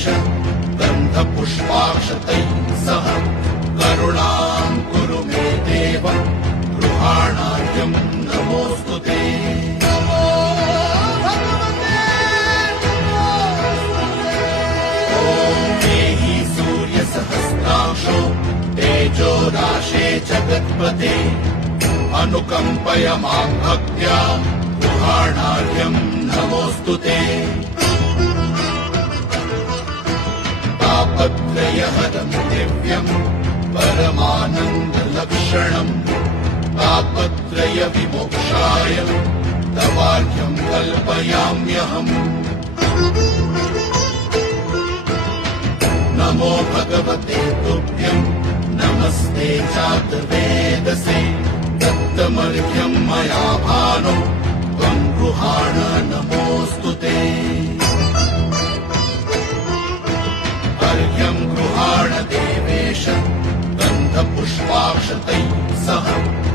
केश गन्धपुष्पाक्षतैः सह करुणां कुरु मे देव गृहाणार्घ्यं नमोऽस्तु ते। ॐ देहि सूर्यसहस्रांशो तेजो राशे जगत्पते अनुकम्पय मां भक्त्या गृहाणार्घ्यं नमोऽस्तु ते। तापत्रयहरं दिव्यं परमानन्दलक्षणं तापत्रय विमोक्षाय तवार्घ्यं कल्पयाम्यहम्। नमो भगवते तुभ्यं नमस्ते जातवेदसे दत्तमर्घ्यं मया भानो त्वं गृहाण नमोऽस्तु ते। अर्घ्यं